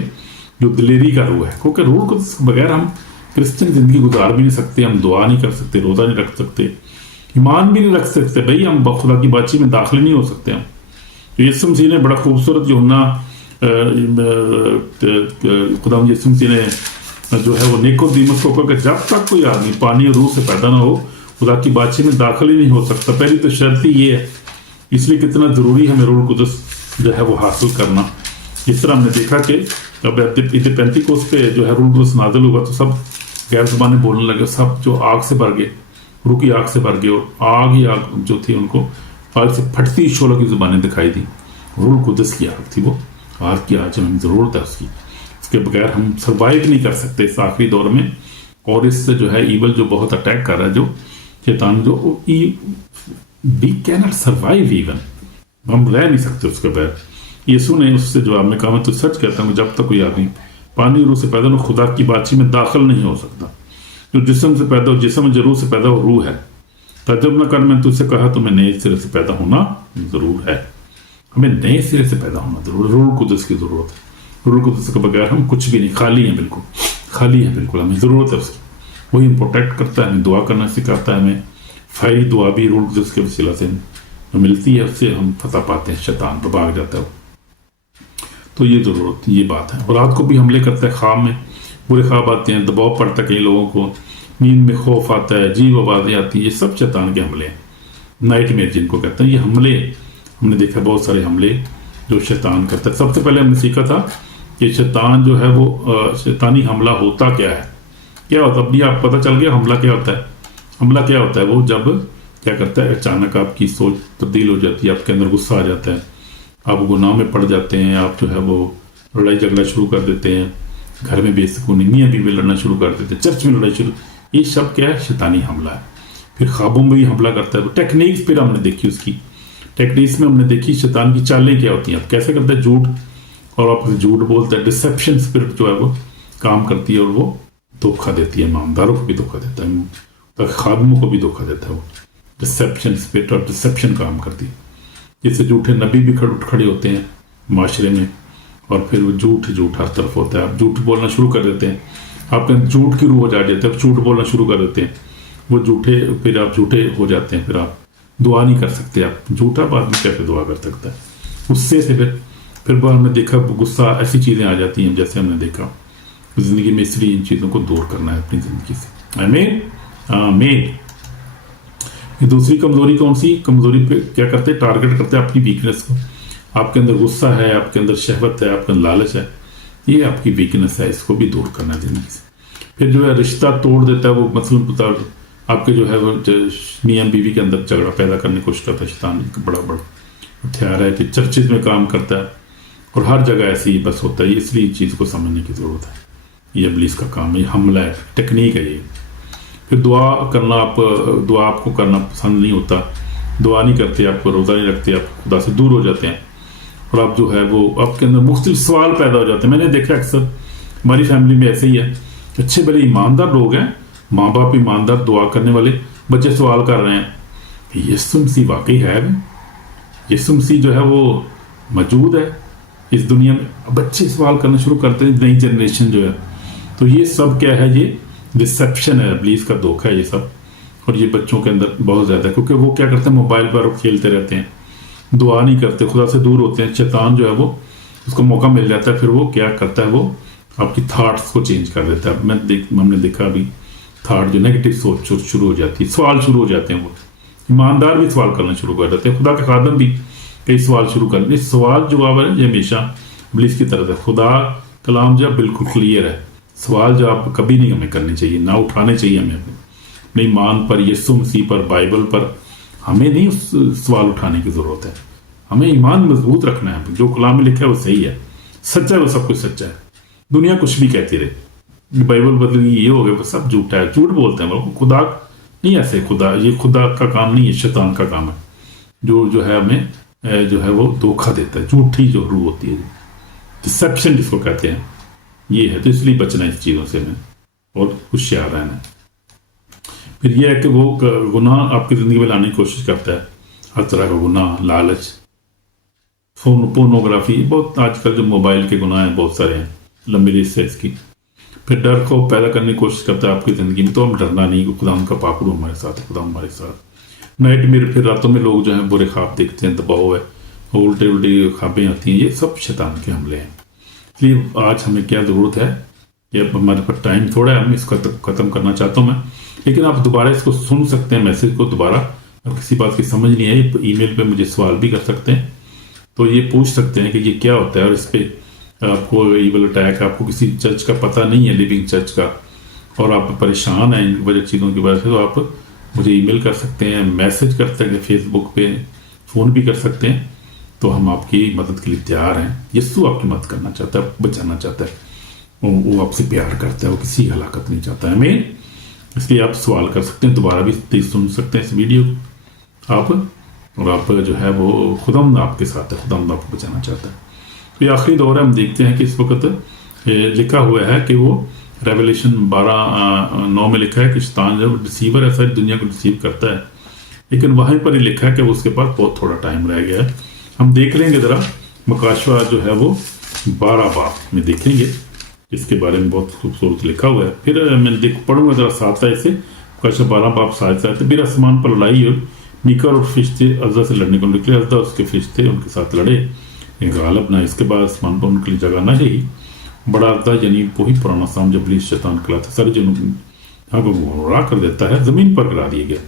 जो दिलेरी का रूह है, क्योंकि रूह कुदस के बगैर हम क्रिश्चियन जिंदगी गुजार भी नहीं सकते, हम दुआ नहीं कर सकते, रोज़ा नहीं रख सकते, ईमान भी नहीं रख सकते भाई, हम खुदा की बातचीत में दाखिल नहीं हो सकते हम। तो यीशु मसीह ने बड़ा खूबसूरत यूहन्ना खुदा यीशु मसीह ने जो है वो निकोदेमुस को कहा कि जब तक कोई आदमी पानी और रूह से पैदा ना हो खुदा की बातचीत में दाखिल ही नहीं हो सकता। पहली तो शर्त ही ये है, इसलिए कितना ज़रूरी है हमें रूह कुदस जो है वो हासिल करना। जिस तरह हमने देखा कि अब ईद पेंतीकोस्त पे जो है रूह कुदस नाज़िल हुआ तो सब गैर ज़बानें बोलने लगे, सब जो आग से भर गए, रूह की आग से भर गए, और आग ही आग जो थी उनको आग से फटती शोलों की ज़ुबानें दिखाई दी। रूह कुदस की आग थी वो, आग की आज हमें ज़रूरत है उसकी, उसके बगैर हम सर्वाइव नहीं कर सकते इस आखिरी दौर में। और इससे जो है ईवल जो बहुत अटैक कर रहा है, जो शैतान जो we can not survive even, हम रह नहीं सकते उसके बगैर। यीशु ने उससे जवाब में कहा, मैं तो सच कहता हूँ जब तक कोई आदमी पानी रूह से पैदा हो खुदा की बातचीत में दाखिल नहीं हो सकता। जो जिस्म से पैदा हो, जिस्म जो रूह से पैदा हो रूह है। तजब न कर, मैं तुझसे कहा तुम्हें नए सिरे से पैदा होना जरूर है। हमें नए सिरे से पैदा होना जरूर, रूह कुदस की जरूरत है। रूह कुदस के बगैर हम कुछ भी नहीं, खाली हैं, बिल्कुल खाली है, बिल्कुल हमें जरूरत है उसकी। वही हमें प्रोटेक्ट करता है, हमें दुआ करना सिखाता है, हमें फायरी दुआ भी रूह कुदस के वसीला से मिलती है, उससे हम फतह पाते हैं, शैतान पर भाग जाता है। तो ये जरूरत, ये बात है। और रात को भी हमले करता है, ख्वाब में बुरे ख्वाब आते हैं, दबाव पड़ता है कई लोगों को, नींद में खौफ आता है, अजीब आवाज़ें आती हैं, ये सब शैतान के हमले हैं, नाइट मेयर जिनको कहते हैं। ये हमले हमने देखा, बहुत सारे हमले जो शैतान करता है। सबसे पहले हमने सीखा था कि शैतान जो है वो शैतानी हमला होता क्या है, क्या होता है, अपनी आप पता चल गया हमला क्या होता है। हमला क्या होता है, वो जब क्या करता है, अचानक आपकी सोच तब्दील हो जाती है, आपके अंदर गुस्सा आ जाता है, आप गुनाह में पड़ जाते हैं, आप जो है वो लड़ाई झगड़ा शुरू कर देते हैं, घर में बेसुकूनी, मियाँ बीवी लड़ना शुरू कर देते हैं, चर्च में लड़ाई शुरू, ये सब क्या है, शैतानी हमला है। फिर ख्वाबों में भी हमला करता है। तो टेक्निक्स फिर हमने देखी, उसकी टेक्निक्स में हमने देखी शैतान की चालें क्या होती हैं, आप कैसे करते हैं, झूठ, और आप झूठ बोलते हैं, डिसेप्शन स्पिरिट जो है वो काम करती है, और वो धोखा देती है, ईमानदारों को भी धोखा देता है, तो खादमों को भी धोखा देता है। वो डिसेप्शन स्पिरिट और डिसेप्शन काम करती है, जिससे झूठे नबी भी खड़े होते हैं माशरे में, और फिर वो झूठ हर तरफ होता है। आप झूठ बोलना शुरू कर देते हैं, आपके झूठ की रूह हो जाते हैं, झूठ बोलना शुरू कर देते हैं, वो झूठे, फिर आप झूठे हो जाते हैं, फिर आप दुआ नहीं कर सकते। आप झूठा आदमी कैसे दुआ कर सकता है, गुस्से से फिर हमने देखा गुस्सा, ऐसी चीज़ें आ जाती हैं, जैसे हमने देखा ज़िंदगी में, इसलिए इन चीज़ों को दूर करना है अपनी ज़िंदगी से। आमीन आमीन। ये दूसरी कमजोरी कौन सी, कमजोरी पे क्या करते हैं, टारगेट करते हैं अपनी वीकनेस को। आपके अंदर गुस्सा है, आपके अंदर शहवत है, आपके अंदर लालच है, ये आपकी वीकनेस है, इसको भी दूर करना है ज़िंदगी से। फिर जो है रिश्ता तोड़ देता है वो, मतलब आपके जो है वो मियाँ बीवी के अंदर झगड़ा पैदा करने की कोशिश करता है शैतान, बड़ा हथियार है। फिर चर्चिज में काम करता है, और हर जगह ऐसे ही बस होता है, इसलिए इस चीज़ को समझने की ज़रूरत है। ये इब्लीस का काम है, हमला है, टेक्निक है ये। फिर दुआ करना, दुआ आपको करना पसंद नहीं होता, दुआ नहीं करते, आपको रोज़ा नहीं रखते, आप खुदा से दूर हो जाते हैं, और आप जो है वो आपके अंदर मुख्तलिफ सवाल पैदा हो जाते हैं। मैंने देखा अक्सर हमारी फैमिली में ऐसे ही है, अच्छे भले ईमानदार लोग हैं, माँ बाप ईमानदार, दुआ करने वाले, बच्चे सवाल कर रहे हैं, यीशु मसीह वाकई है, यीशु मसीह जो है वो मौजूद है इस दुनिया में, बच्चे सवाल करना शुरू करते हैं, नई जनरेशन जो है। तो ये सब क्या है, ये डिसेप्शन है, इब्लीस का धोखा है ये सब, और ये बच्चों के अंदर बहुत ज़्यादा है, क्योंकि वो क्या करते हैं, मोबाइल पर खेलते रहते हैं, दुआ नहीं करते, खुदा से दूर होते हैं। शैतान जो है वो, उसको मौका मिल जाता है, फिर वो क्या करता है, वो आपकी थाट्स को चेंज कर देता है। हमने देखा अभी थाट जो नेगेटिव सोच शुरू हो जाती है, सवाल शुरू हो जाते हैं, वो ईमानदार भी सवाल करना शुरू कर देते हैं, खुदा के खादम भी कई सवाल शुरू कर देते। सवाल जवाब है ये हमेशा इब्लीस की तरफ है, खुदा कलाम जो बिल्कुल क्लियर है, सवाल जवाब कभी नहीं हमें करने चाहिए, ना उठाने चाहिए हमें अपने ईमान पर, यीशु मसीह पर, बाइबल पर, हमें नहीं उस सवाल उठाने की ज़रूरत है। हमें ईमान मजबूत रखना है, जो कलाम में लिखा है वो सही है, सच्चा है, वो सब कुछ सच्चा है। दुनिया कुछ भी कहती रहे, बाइबल बदली, ये हो गया, वो सब झूठा है, झूठ बोलते हैं वो, खुदा नहीं ऐसे, खुदा, ये खुदा का काम नहीं है, शैतान का काम है, जो है हमें जो है वो धोखा देता है, झूठी जो रूह होती है, डिसेप्शन जिसको कहते हैं, ये है। तो इसलिए बचना इस चीज़ों से हमें, और होशियार रहना। फिर यह है कि वो गुनाह आपकी ज़िंदगी में लाने की कोशिश करता है, हर तरह का गुनाह, लालच, पोर्नोग्राफी, बहुत आजकल जो मोबाइल के गुनाह हैं बहुत सारे हैं, लंबी लिस्ट है इसकी। फिर डर को पैदा करने की कोशिश करता है आपकी ज़िंदगी में, तो हम डरना नहीं, खुदा उनका पाकड़ू हमारे साथ है, खुदा हमारे साथ। नाइट में फिर रातों में लोग जो हैं बुरे ख्वाब देखते हैं, दबाव है, उल्टे उल्टी ख्वाबें आती हैं, ये सब शैतान के हमले हैं। इसलिए आज हमें क्या ज़रूरत है कि अब हमारे पास टाइम थोड़ा है, हम इसको ख़त्म करना चाहता हूँ मैं, लेकिन आप दोबारा इसको सुन सकते हैं, मैसेज को दोबारा, और किसी बात की समझ नहीं आई ईमेल पे मुझे सवाल भी कर सकते हैं, तो ये पूछ सकते हैं कि ये क्या होता है, और इस पर आपको ईवल अटैक, आपको किसी चर्च का पता नहीं है, लिविंग चर्च का, और आप परेशान हैं इन वजह चीज़ों की वजह से, तो आप मुझे ईमेल कर सकते हैं, मैसेज कर सकते हैं, फेसबुक पे फ़ोन भी कर सकते हैं। तो हम आपकी मदद के लिए तैयार हैं। यीशु आपकी मदद करना चाहता है, बचाना चाहता है, वो आपसे प्यार करता है, वो किसी हलाकत नहीं चाहता है। आमीन। इसलिए आप सवाल कर सकते हैं, दोबारा भी सुन सकते हैं इस वीडियो आप, और आप जो है वो खुदावंद आपके साथ है, खुदावंद आपको बचाना चाहता है। तो ये आखिरी दौर है। हम देखते हैं कि इस वक्त लिखा हुआ है कि वो रेवलेशन 12:9 में लिखा है कि शैतान जब डिसीवर है, सारी दुनिया को डिसीव करता है, लेकिन वहीं पर ही लिखा है कि उसके पास बहुत थोड़ा टाइम रह गया है। हम देख लेंगे ज़रा मकाशवा जो है वो 12 बाब में देखेंगे, इसके बारे में बहुत खूबसूरत लिखा हुआ है। फिर मैं पढ़ूंगा ज़रा 7 आयत से, मकाशवा 12 बाब 7 आयत। फिर आसमान पर लड़ाई हुई, मीका और फरिश्ते अज़दा से लड़ने को निकले, अज़दा उसके फरिश्ते उनके साथ लड़े, गालब ना। इसके बाद आसमान पर उनके लिए जगह ना रही। बड़ा अज़दा यानी वही पुराना साम जब इब्लीस शैतान कहलाता, सारे जनों को गुमराह कर देता है, ज़मीन पर गिरा दिए गए,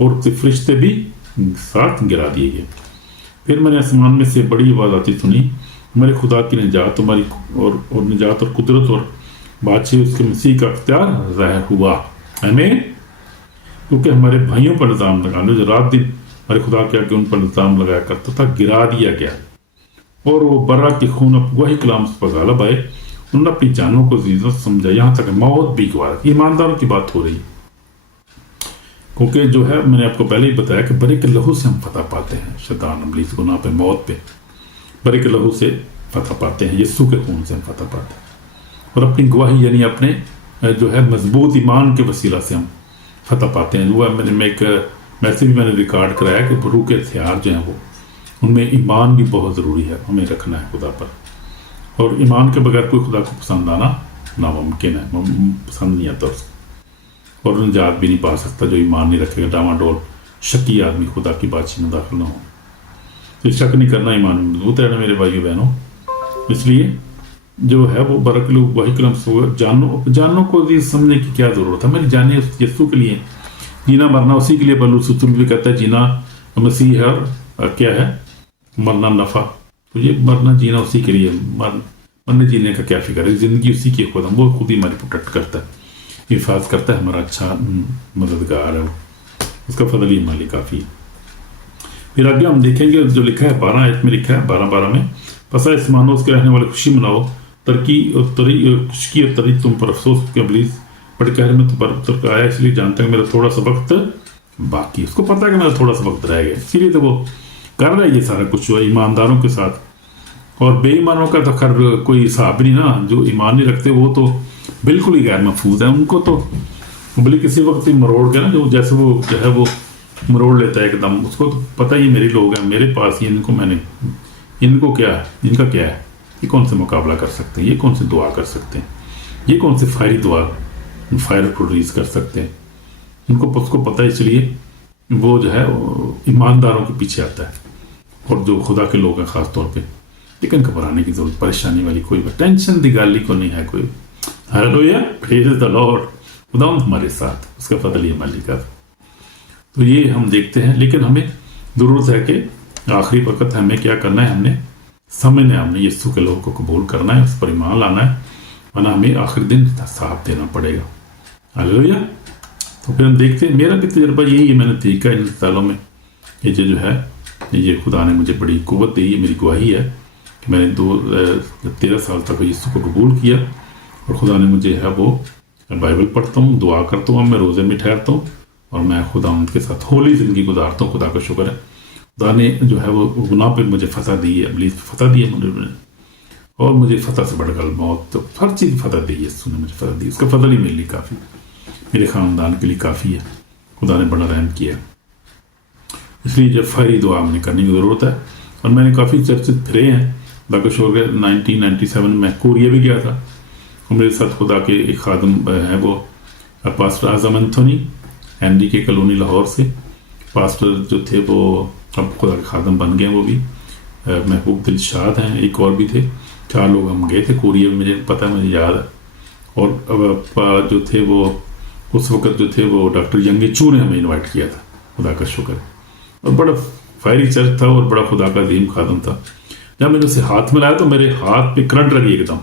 और फरिश्ते भी साथ गिरा दिए गए। फिर मैंने आसमान में से बड़ी आवाज़ आती सुनी, हमारे खुदा की निजात, तुम्हारी और निजात और कुदरत और बादशाही उसके मसीह का अख्तियार ज़ाहिर हुआ। आमीन। क्योंकि हमारे भाइयों पर इल्ज़ाम लगाने जो रात दिन हमारे खुदा के आगे उन पर इल्ज़ाम लगाया करता था, गिरा दिया गया, और वो बर्रा के खून वही कलाम पर गालब आए, उन्होंने अपनी जानों को जीजत समझा, यहाँ तक मौत भी गवारा। ईमानदारों की बात हो रही है, क्योंकि जो है मैंने आपको पहले ही बताया कि बरे के लहू से हम फतह पाते हैं शैतान इब्लीस गुनाह पे, मौत पे। बरे के लहू से फतह पाते हैं, यीशु के खून से हम फतह पाते हैं, और अपनी गवाही यानी अपने जो है मजबूत ईमान के वसीला से हम फतह पाते हैं। वो मैंने एक मैसेज मैंने रिकॉर्ड कराया कि रूह के हथियार जो हैं वो, उनमें ईमान भी बहुत ज़रूरी है, हमें रखना है खुदा पर, और ईमान के बगैर कोई खुदा को पसंद आना नामुमकिन है, पसंद नहीं आता उसको, और निजात भी नहीं पा सकता जो ईमान नहीं रखेगा। डामाडोल शकी आदमी खुदा की बातचीत में दाखिल ना हो। तो शक नहीं करना, ईमान में मजबूत रहना मेरे भाइयों बहनों। इसलिए जो है वो बरकलू वही कलम से जानों को भी समझने की क्या ज़रूरत है। मेरी जाने यीशु के लिए, जीना मरना उसी के लिए। बलू सुतुल भी कहता है जीना मसीह है और क्या है मरना नफ़ा। तो ये मरना जीना उसी के लिए, मरने जीने का क्या फिक्र है, ज़िंदगी उसी की खुद, वो खुद ही हमारी प्रोटेक्ट करता है, हिफाज करता है, हमारा अच्छा मददगार है, उसका फजल ही हमारे लिए काफ़ी है। फिर आगे हम देखेंगे जो लिखा है 12 आयत में लिखा है 12 में, पसा आसमानों उसके रहने वाले खुशी मनाओ, तरकी और खुशकी और तरी तुम पर अफसोस के इब्लीस बड़े कहर में तो आया, इसलिए जानता है कि मेरा थोड़ा सा वक्त बाकी। उसको पता है कि मेरा थोड़ा सा वक्त रह गया, इसीलिए तो वो कर रहा है ये सारा कुछ हुआ ईमानदारों के साथ। और बेईमानों का तो खैर कोई हिसाब नहीं ना, जो ईमान नहीं रखते वो तो बिल्कुल ही गैर महफूज है, उनको तो भले किसी वक्त ही मरोड़ के ना, जो जैसे वो जो है वो मरोड़ लेता है एकदम, उसको तो पता ही मेरे लोग हैं, मेरे पास ही, इनको क्या है, इनका क्या है, ये कौन से मुकाबला कर सकते हैं, ये कौन से दुआ कर सकते हैं, ये कौन से फायरी दुआ फायर प्रोड्यूस कर सकते हैं, उनको उसको पता है। इसलिए वो जो है ईमानदारों के पीछे आता है, और जो खुदा के लोग हैं ख़ास तौर पे, लेकिन घबराने की जरूरत, परेशानी वाली कोई टेंशन दी गाली को नहीं है कोई। हालेलुया, प्रेज द लॉर्ड, खुदा हमारे साथ, उसका फजल ही हमारे का। तो ये हम देखते हैं, लेकिन हमें ज़रूरत है कि आखिरी वक्त हमें क्या करना है, हमने समझना, हमने यीशु के लोगों को कबूल करना है, उस पर ईमान लाना है, वरना हमें आखिरी दिन साथ देना पड़ेगा। हालेलुया। तो फिर हम देखते हैं, मेरा भी तजर्बा यही है, मैंने देखा इन सालों में ये जो है, ये खुदा ने मुझे बड़ी कुव्वत दी है, मेरी गवाही है कि मैंने 13 साल तक यीशु को कबूल किया, और खुदा ने मुझे है वो बाइबल पढ़ता हूँ, दुआ करता हूँ, मैं रोज़े में ठहरता हूँ, और मैं खुदा उनके साथ होली ज़िंदगी गुजारता हूँ। खुदा का शुक्र है, खुदा ने जो है वो गुनाह पे मुझे फतह दी है, इब्लीस फतह दी है मुझे, और मुझे फतह से बढ़कर मौत, तो हर चीज़ फतह दी है, यीशु ने मुझे फतह दी, उसका फजल ही मेरे लिए काफ़ी, मेरे ख़ानदान के लिए काफ़ी है, खुदा ने बड़ा रहम किया। इसलिए जब फायरी दुआ हमने करने की ज़रूरत है, और मैंने काफ़ी चर्चित फिरे हैं, खुदा का शुक्र है। 1997 में कोरिया भी गया था, और मेरे साथ खुदा के एक खादम है वो पास्टर आज़म एंथोनी एनडी के कॉलोनी लाहौर से, पास्टर जो थे वो अब खुदा के खादम बन गए, वो भी महबूब दिलशाद हैं, एक और भी थे, 4 लोग हम गए थे कोरिया में, मुझे पता है, मुझे याद है। और जो थे वो उस वक्त जो थे वो डॉक्टर यंगे चू ने हमें इन्वाइट किया था, खुदा का शुक्र है, और बड़ा फायरी चर्च था, और बड़ा खुदा का अजीम खादम था। जब मैंने उसे हाथ में लाया तो मेरे हाथ पे करंट लगी एकदम,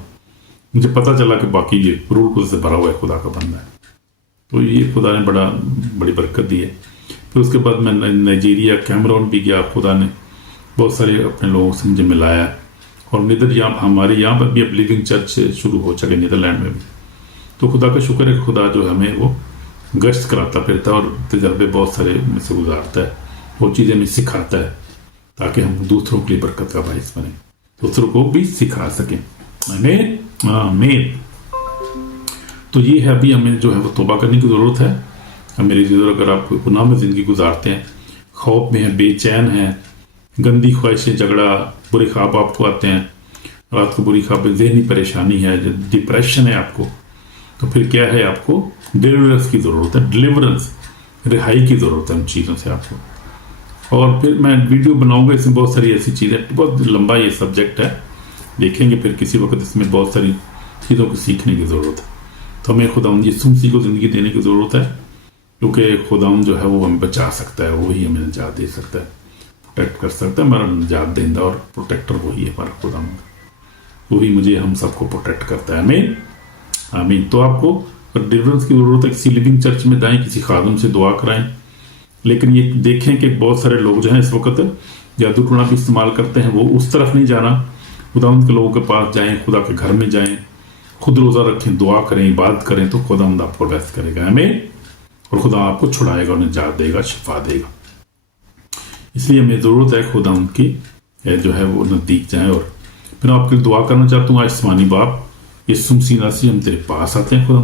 मुझे पता चला कि बाकी ये रूह कुदस से भरा हुआ है, खुदा का बंदा है। तो ये खुदा ने बड़ी बरकत दी है। फिर उसके बाद मैं नाइजीरिया कैमरून भी गया, खुदा ने बहुत सारे अपने लोगों से मुझे मिलाया। और हमारे यहाँ पर भी अब लिविंग चर्च शुरू हो सके नीदरलैंड में भी। तो खुदा का शुक्र है, खुदा जो हमें वो गश्त कराता फिरता है और तजर्बे बहुत सारे में से गुजारता है, वो चीज़ें हमें सिखाता है ताकि हम दूसरों के लिए बरकत का बाइस बने, दूसरों को भी सिखा सकें। आमीन आमीन। तो ये है, अभी हमें जो है वो तौबा करने की ज़रूरत है। मेरे ज़रूर अगर आप गुनाह में ज़िंदगी गुजारते हैं, खौफ में हैं, बेचैन हैं, गंदी ख्वाहिशें, झगड़ा, बुरे ख्वाब आपको आते हैं, रात को बुरी ख्वाब, ज़हनी परेशानी है, डिप्रेशन है आपको, तो फिर क्या है, आपको डिलीवरेंस की ज़रूरत है, डिलीवरेंस, रिहाई की ज़रूरत है उन चीज़ों से आपको। और फिर मैं वीडियो बनाऊंगा, इसमें बहुत सारी ऐसी चीज़ें, बहुत लंबा ये सब्जेक्ट है, देखेंगे फिर किसी वक्त। इसमें बहुत सारी चीज़ों को सीखने की ज़रूरत है। तो हमें खुदावंद यीशु मसीह को ज़िंदगी देने की ज़रूरत है, क्योंकि खुदावंद जो है वो हमें बचा सकता है, वही हमें निजात दे सकता है, प्रोटेक्ट कर सकता है। हमारा निजात देंदा और प्रोटेक्टर वही है, हमारा खुदावंद, वही मुझे हम सबको प्रोटेक्ट करता है। आमीन आमीन। तो आपको डिलीवरेंस की ज़रूरत है, किसी लिविंग चर्च में जाएं, किसी खादम से दुआ कराएं। लेकिन ये देखें कि बहुत सारे लोग जो हैं इस वक्त जादू टोना भी इस्तेमाल करते हैं, वो उस तरफ नहीं जाना। खुदावंद के लोगों के पास जाएं, खुदा के घर में जाएं, खुद रोज़ा रखें, दुआ करें, इबादत करें, तो खुदावंद आपको रेस्ट करेगा। आमीन। और खुदा आपको छुड़ाएगा और निजात देगा, शिफा देगा। इसलिए हमें ज़रूरत है खुदावंद की जो है वो नज़दीक जाएं। और फिर आपके दुआ करना चाहता हूँ, आसमानी बाप, यीशु मसीह नासरी, हम तेरे पास आते हैं खुदा,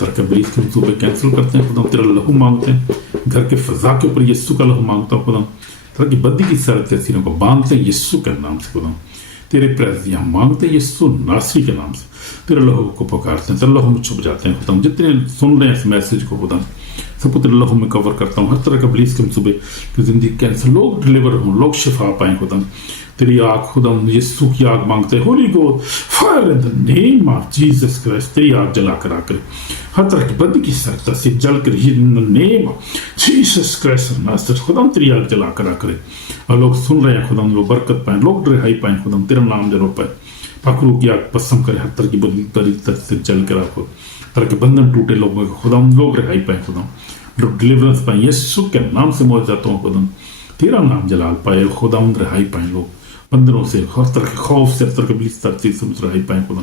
तरकबलीस के मंसूबे कैंसिल करते हैं खुदा, तेरा लहू मांगते हैं, घर के फजा के ऊपर यीशु का लहू मांगता हूँ खुदा, तरह की बद्दी की सारे तहसीरों को बांधते हैं यीशु के नाम से खुदा, तेरे प्रेस हम मांगते हैं यीशु नासरी के नाम से, तेरे लहू को पुकारते हैं, तेरे लहू में छुप जाते हैं खुदा। जितने सुन रहे हैं इस मैसेज को खुदा, सबको तेरे लहू में कवर करता हूँ। हर तरह का इब्लीस के मंसूबे की जिंदगी कैंसर, लोग डिलीवर हों, लोग शिफा पाएं खुदा। तेरी आग खुदा, यीशु की आग मांगते हैं, Holi ghost fire in the name of Jesus Christ, तेरी आग जला कर आकर हर तरह की बंदी की सरता से जल कर in the name of Jesus Christ नासर, खुदा तेरी आग जला कर आकर। और लोग सुन रहे हैं खुदा, लोग बरकत पाएं, लोग रिहाई पाएं खुदा, तेरा नाम जरूर पाए। पकड़ू की आग पसम करे, हर तरह की बड़ी तरह से जल कर आपको तरह के बंधन टूटे लोगों के खुदा, लोग रिहाई पाए खुदा, लोग डिलीवरेंस पाए, यीशु के नाम से मौज जाता हूँ खुदा, तेरा नाम जलाल पाए खुदा, रिहाई पाए लोग बंदरों से, हर तरह के खौफ से, हर तरह के बिल्स तरह से रिहाई पाए खुदा,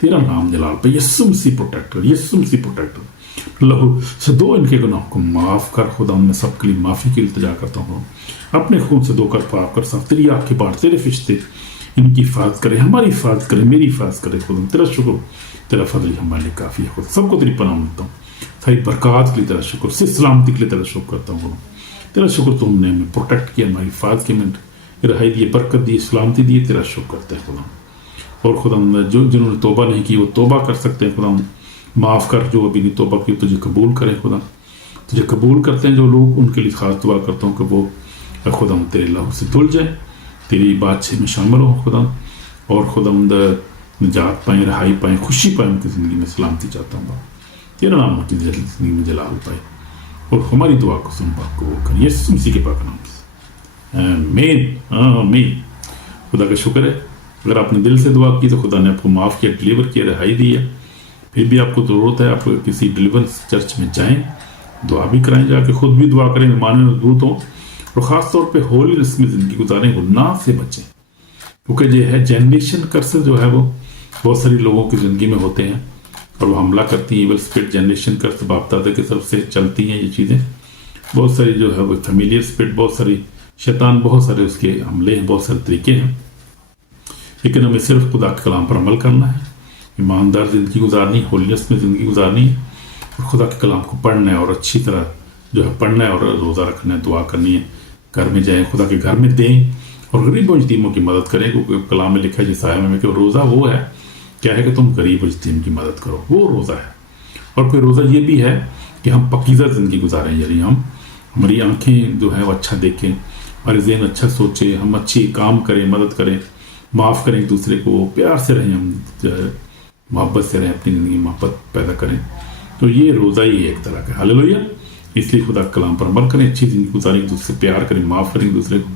तेरा नाम जलाल पाए। यीशु मसीह प्रोटेक्टर, यीशु मसीह प्रोटेक्टर, लहू से दो इनके गुनाहों को माफ कर खुदा, मैं सबके लिए माफी की इल्तिजा करता हूँ, अपने खून से धोकर पाप कर सब, तेरी आँख के बाढ़, तेरे फिश्ते इनकी हिफाजत करे, हमारी हिफाजत करे, मेरी हिफाजत करे खुदा, तेरा शुक्र, तेरा फजल हमारे लिए काफ़ी है खुदा। सबको तेरी पनाह मिलता हूँ, सारी बरकत के लिए तेरा शुक्र, से सलामती के लिए तेरा शुक्र करता हूँ, तेरा शुक्र तुमने हमें प्रोटेक्ट किया, हमारी हिफाजत की, हमें रिहाई दी, बरकत दी, सलामती दी, तेरा शुक्र करते हैं खुदा। और खुदा जो जिन्होंने तौबा नहीं की वो तौबा कर सकते हैं खुदा, माफ़ कर, जो अभी नहीं तौबा की तुझे कबूल करें खुदा, तुझे कबूल करते हैं जो लोग, उनके लिए खास दुआ करता हूँ कि वो खुदा तेरे लहू से धुल जाए, तेरी बादशाही में शामिल हो खुदा, और खुदा निजात पाएँ, रहाई पाएँ, खुशी पाएँ, उनकी ज़िंदगी में सलामती चाहता हूँ, तेरा नाम उनकी ज़िंदगी में जलाल पाए, और हमारी दुआ को सुन पाक को वो कर, यीशु मसीह के पाक नाम से आमीन आमीन। खुदा का शुक्र है, अगर आपने दिल से दुआ की तो खुदा ने आपको माफ़ किया, डिलीवर किया, रिहाई दी है। फिर भी आपको ज़रूरत है, आप किसी डिलीवरेंस चर्च में जाएं, दुआ भी कराएं, जाके खुद भी दुआ करें, माने मजबूत हों, और ख़ास तौर पे होलीनेस में ज़िंदगी गुजारें, गुनाह से बचें, क्योंकि जो है जनरेशन कर्स जो है वो बहुत सारी लोगों की ज़िंदगी में होते हैं, और वो हमला करती हैं, इवल स्पिरिट जनरेशन कर्स बाप दादा की तरफ से चलती हैं ये चीज़ें, बहुत सारी जो है वो फैमिलियर स्पिरिट, बहुत सारी शैतान, बहुत सारे उसके हमले हैं, बहुत सारे तरीके हैं। लेकिन हमें सिर्फ खुदा के कलाम पर अमल करना है, ईमानदार ज़िंदगी गुजारनी, होलीनेस में ज़िंदगी गुजारनी है, और खुदा के कलाम को पढ़ना है, और अच्छी तरह जो है पढ़ना है, और रोज़ा रखना है, दुआ करनी है, घर में जाएं, खुदा के घर में दें, और गरीबों यतीमों की मदद करें, क्योंकि कलाम में लिखा है जैसा है कि रोज़ा वो है क्या है कि तुम गरीब और यतीम की मदद करो, वो रोज़ा है। और फिर रोज़ा ये भी है कि हम पकीज़ा ज़िंदगी गुजारें, यानी हम हमारी आँखें जो है वो अच्छा देखें, हमारे ज़हन अच्छा सोचे, हम अच्छी काम करें, मदद करें, माफ़ करें एक दूसरे को, प्यार से रहें, हम जो है मोहब्बत से रहें, अपनी ज़िंदगी में मोहब्बत पैदा करें। तो ये रोज़ा ही एक तरह का, हालेलुया। इसलिए खुदा कलाम पर अमल करें, अच्छी ज़िंदगी गुजारें, एक दूसरे से प्यार करें, माफ़ करें एक दूसरे को,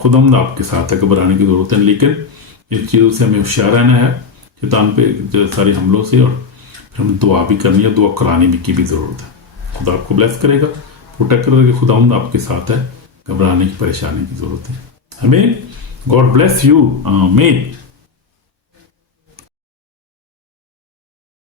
खुदावंद आपके साथ है, घबराने की जरूरत है, लेकिन इन चीज़ों से हमें होशियार रहना है शैतान पे जो सारे हमलों से, और फिर हमें दुआ भी करनी है, दुआ कराने की भी ज़रूरत है। खुदा आपको ब्लेस करेगा, प्रोटेक्ट करेगा, खुदावंद आपके साथ है, घबराने की परेशानी की ज़रूरत है। आमीन। God bless you. आमीन।